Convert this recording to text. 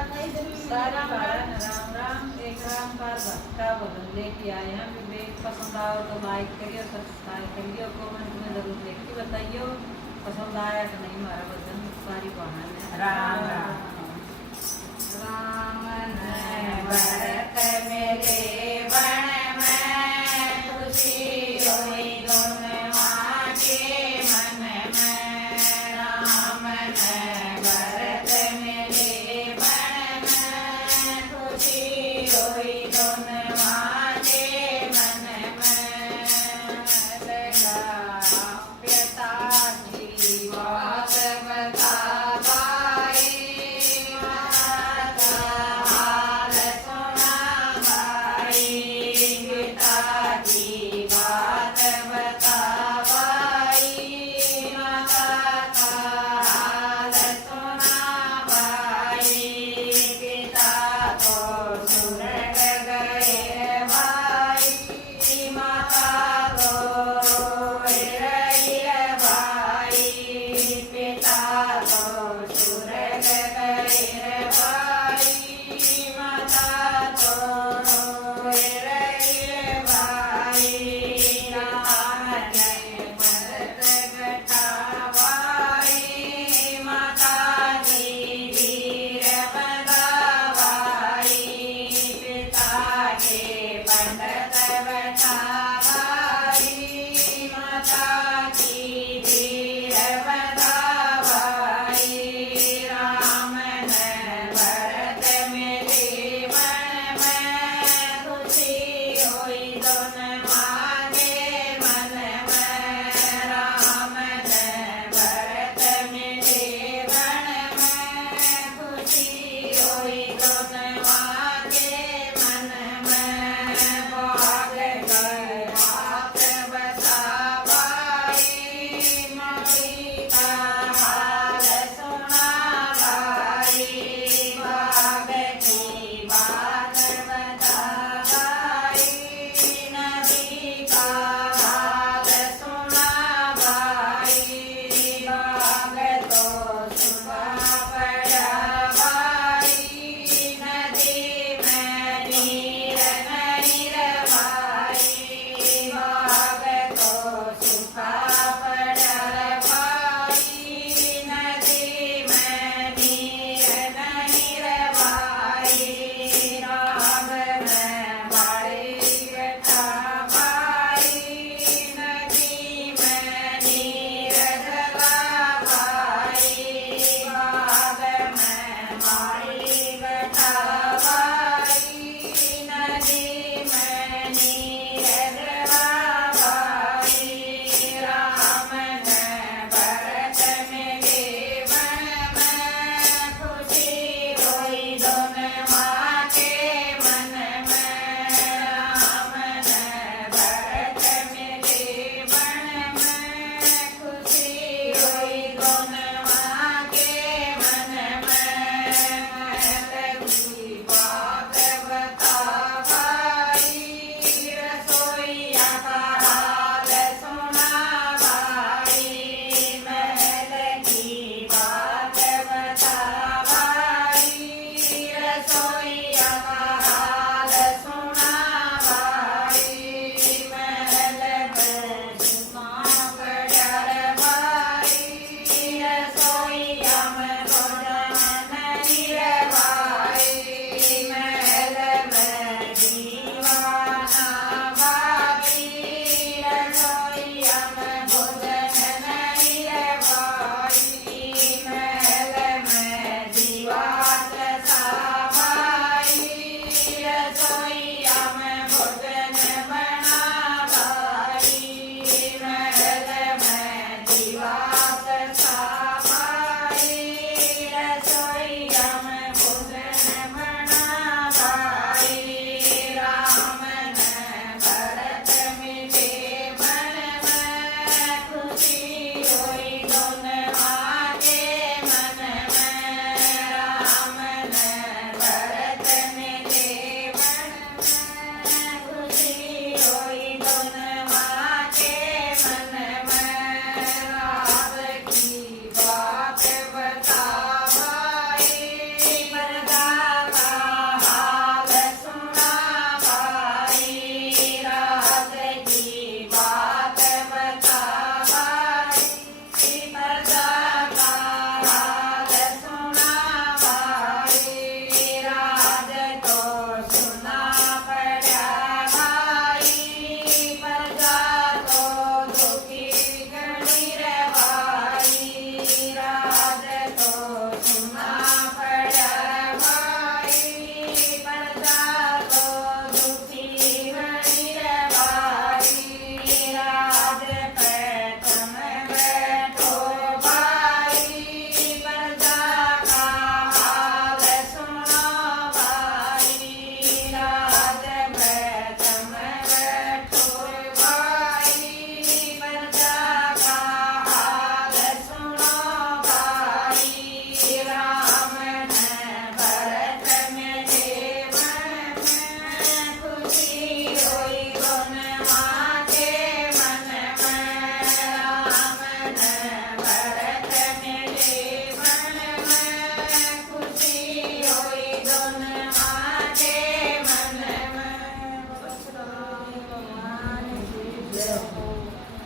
राम राम। एक राम का भट्टा भजन लेके आए हैं। विवेक पसंद आओ तो लाइक करियो, सब्सक्राइब करियो, कमेंट में जरूर लिख के बताइयो पसंद आया कि नहीं हमारा भजन। सारी बहान है। राम राम। राम ने भरत मेरे बण में खुशी होई गुण माके मन में। राम ने भरत मेरे बण में खुशी होई गुण माके मन में। पिता की बात बता Bye.